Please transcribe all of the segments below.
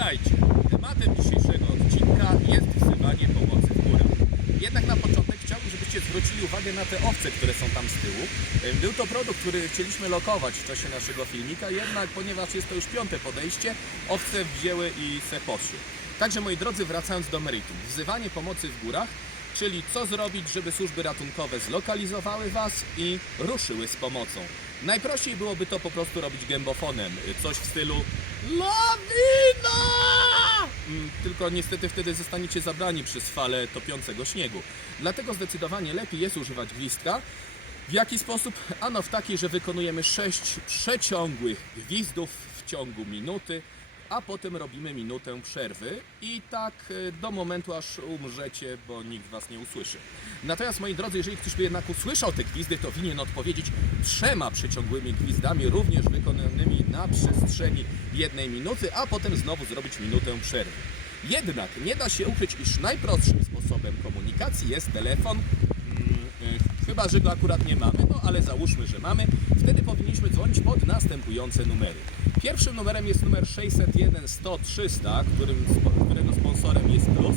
Witajcie! Tematem dzisiejszego odcinka jest wzywanie pomocy w górach. Jednak na początek chciałbym, żebyście zwrócili uwagę na te owce, które są tam z tyłu. Był to produkt, który chcieliśmy lokować w czasie naszego filmika, jednak ponieważ jest to już piąte podejście, owce wzięły i se poszły. Także moi drodzy, wracając do meritum. Wzywanie pomocy w górach, czyli co zrobić, żeby służby ratunkowe zlokalizowały Was i ruszyły z pomocą. Najprościej byłoby to po prostu robić gębofonem, coś w stylu LAWINA! Mm, Tylko niestety wtedy zostaniecie zabrani przez falę topiącego śniegu. Dlatego zdecydowanie lepiej jest używać gwizdka. W jaki sposób? Ano w taki, że wykonujemy sześć przeciągłych gwizdów w ciągu minuty, a potem robimy minutę przerwy i tak e, do momentu aż umrzecie, bo nikt was nie usłyszy. Natomiast moi drodzy, jeżeli ktoś by jednak usłyszał te gwizdy, to winien odpowiedzieć trzema przeciągłymi gwizdami, również wykonanymi na przestrzeni jednej minuty, a potem znowu zrobić minutę przerwy. Jednak nie da się ukryć, iż najprostszym sposobem komunikacji jest telefon. Chyba, że go akurat nie mamy, no ale załóżmy, że mamy. Wtedy powinniśmy dzwonić pod następujące numery. Pierwszym numerem jest numer 601 100 300, którym, którego sponsorem jest Plus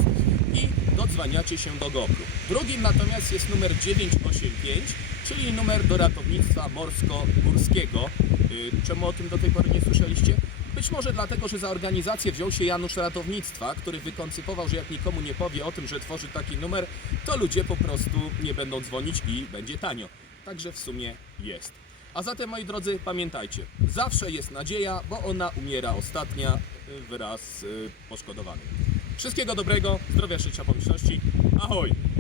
i dodzwaniacie się do GoPro. Drugim natomiast jest numer 985, czyli numer do ratownictwa morsko-górskiego. Y, Czemu o tym do tej pory nie słyszeliście? Być może dlatego, że za organizację wziął się Janusz Ratownictwa, który wykoncypował, że jak nikomu nie powie o tym, że tworzy taki numer, to ludzie po prostu nie będą dzwonić i będzie tanio. Także w sumie jest. A zatem, moi drodzy, pamiętajcie, zawsze jest nadzieja, bo ona umiera ostatnia y, wraz z y, poszkodowanym. Wszystkiego dobrego, zdrowia, szczęścia, pomyślności. Ahoj!